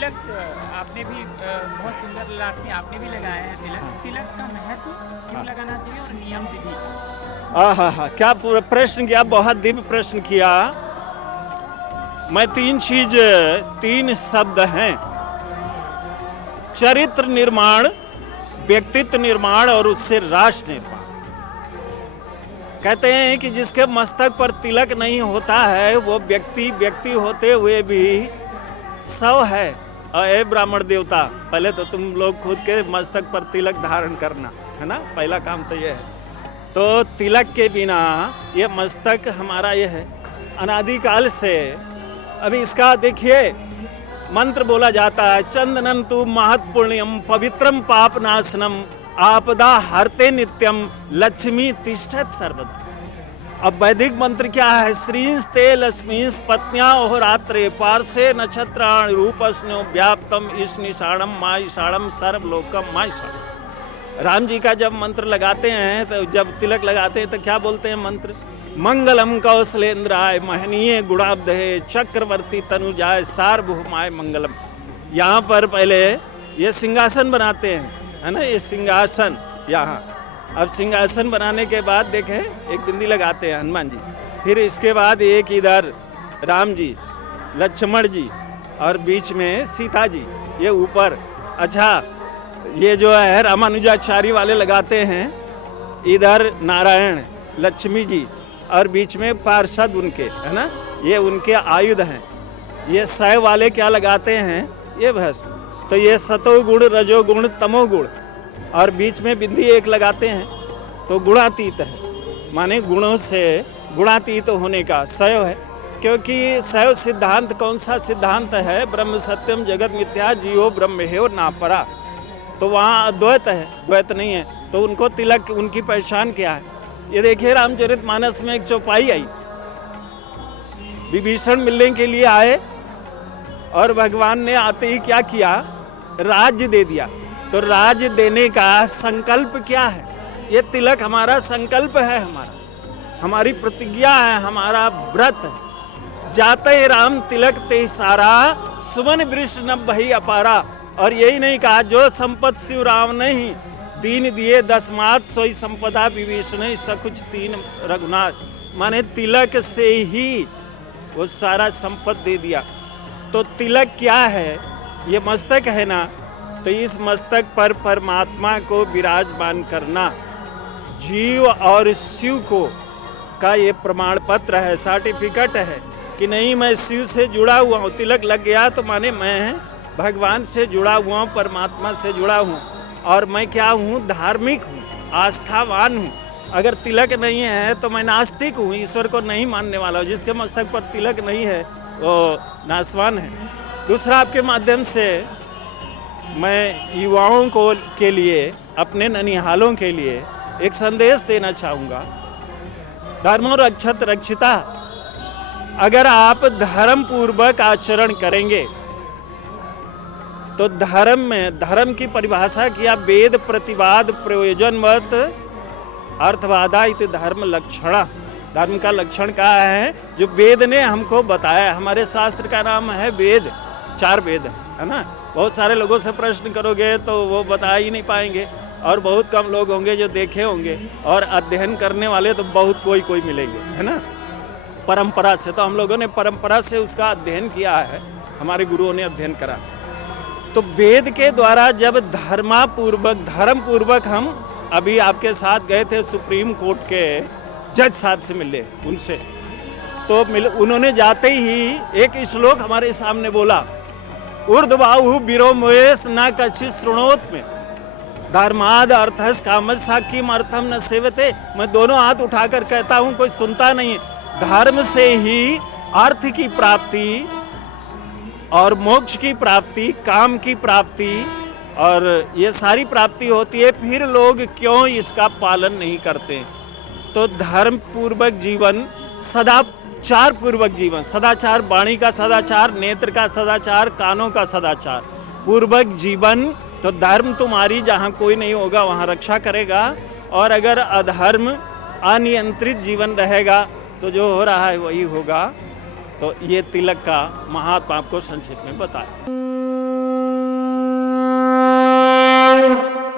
तिलक आपने भी बहुत सुंदर ललाट में आपने भी लगाया है तिलक। तिलक का महत्व क्यों लगाना चाहिए और नियम विधि? आहा, क्या पूरा प्रश्न किया, बहुत दिव्य प्रश्न किया। मैं तीन शब्द हैं: चरित्र निर्माण, व्यक्तित्व निर्माण और उससे राष्ट्र निर्माण। कहते हैं कि जिसके मस्तक पर तिलक नहीं होता है वो व्यक्ति होते हुए भी सौ है। अरे ब्राह्मण देवता, पहले तो तुम लोग खुद के मस्तक पर तिलक धारण करना है ना, पहला काम तो ये है। तो तिलक के बिना ये मस्तक हमारा ये है अनादिकाल से। अभी इसका देखिए मंत्र बोला जाता है, चंदनम तु महत् पुण्यम पवित्रम पाप नाशनम आपदा हरते नित्यम लक्ष्मी तिष्ठत सर्वदा। अब वैदिक मंत्र क्या है? श्रींस्ते लक्ष्मींस पत्न्या ओहरात्रे पार्श्वे नक्षत्राणि रूपस्नो व्याप्तम ईशनिषाणम माईषाणम सर्वलोकम माईषाणम। राम जी का जब मंत्र लगाते हैं तो जब तिलक लगाते हैं तो क्या बोलते हैं मंत्र? मंगलम कौशलेन्द्राय महनीय गुणाब्धे चक्रवर्ती तनुजाय सार्वभौमाय मंगलम। यहाँ पर पहले ये सिंहासन बनाते हैं, है ना, ये सिंहासन यहाँ। अब सिंहासन बनाने के बाद देखें एक बिंदी लगाते हैं हनुमान जी, फिर इसके बाद एक इधर राम जी, लक्ष्मण जी और बीच में सीता जी, ये ऊपर। अच्छा, ये जो है रामानुजाचार्य वाले लगाते हैं, इधर नारायण लक्ष्मी जी और बीच में पार्षद उनके, है ना, ये उनके आयुध हैं। ये सय वाले क्या लगाते हैं? ये भस्म। तो ये सतोगुण रजोगुण तमोगुण और बीच में बिंदी एक लगाते हैं तो गुणातीत है, माने गुणों से गुणातीत होने का सैव है। क्योंकि सैव सिद्धांत कौन सा सिद्धांत है? ब्रह्म सत्यम जगत मिथ्या जीवो ब्रह्म है और नापरा। तो वहाँ अद्वैत है, द्वैत नहीं है। तो उनको तिलक, उनकी पहचान क्या है? ये देखिए रामचरितमानस में एक चौपाई आई, विभीषण मिलने के लिए आए और भगवान ने आते ही क्या किया? राज्य दे दिया। तो राज्य देने का संकल्प क्या है? ये तिलक हमारा संकल्प है, हमारी प्रतिज्ञा है, हमारा व्रत है। जाते राम तिलक ते सारा सुमन वृष नभ भई अपारा। और यही नहीं कहा जो संपत शिव राम नहीं दीन दिए दसमात सोई संपदा विभीषण सकुच तीन रघुनाथ। माने तिलक से ही वो सारा संपत दे दिया। तो तिलक क्या है? ये मस्तक है ना, तो इस मस्तक पर परमात्मा को विराजमान करना जीव और शिव को का ये प्रमाण पत्र है, सर्टिफिकेट है कि नहीं मैं शिव से जुड़ा हुआ हूँ। तिलक लग गया तो माने मैं भगवान से जुड़ा हुआ हूँ, परमात्मा से जुड़ा हूँ और मैं क्या हूँ? धार्मिक हूँ, आस्थावान हूँ। अगर तिलक नहीं है तो मैं नास्तिक हूँ, ईश्वर को नहीं मानने वाला हूँ। जिसके मस्तक पर तिलक नहीं है वो नासवान है। दूसरा, आपके माध्यम से मैं युवाओं को के लिए, अपने ननिहालों के लिए एक संदेश देना चाहूँगा। धर्मो रक्षत रक्षिता। अगर आप धर्म पूर्वक आचरण करेंगे तो धर्म की परिभाषा किया वेद प्रतिवाद प्रयोजनवत अर्थवादा इति धर्म लक्षणा। धर्म का लक्षण क्या है? जो वेद ने हमको बताया। हमारे शास्त्र का नाम है वेद, 4 वेद है ना। बहुत सारे लोगों से प्रश्न करोगे तो वो बता ही नहीं पाएंगे और बहुत कम लोग होंगे जो देखे होंगे, और अध्ययन करने वाले तो बहुत कोई मिलेंगे, है ना। परंपरा से, तो हम लोगों ने परंपरा से उसका अध्ययन किया है, हमारे गुरुओं ने अध्ययन करा। तो वेद के द्वारा जब धर्म पूर्वक हम अभी आपके साथ गए थे सुप्रीम कोर्ट के जज साहब से मिले उनसे, तो उन्होंने जाते ही एक श्लोक हमारे सामने बोला, ऊर्ध्वबाहु बिरोमवेश न कछित् शृणोत में धर्माद अर्थस कामस साकिम अर्थम न सेवते। मैं दोनों हाथ उठाकर कहता हूँ, कोई सुनता नहीं है। धर्म से ही अर्थ की प्राप्ति और मोक्ष की प्राप्ति, काम की प्राप्ति और ये सारी प्राप्ति होती है। फिर लोग क्यों इसका पालन नहीं करते? तो धर्म पूर्वक जीवन, सदाचार पूर्वक जीवन, सदाचार, वाणी का सदाचार, नेत्र का सदाचार, कानों का सदाचार पूर्वक जीवन। तो धर्म तुम्हारी जहाँ कोई नहीं होगा वहाँ रक्षा करेगा, और अगर अधर्म अनियंत्रित जीवन रहेगा तो जो हो रहा है वही होगा। तो ये तिलक का महत्व आपको संक्षेप में बताया।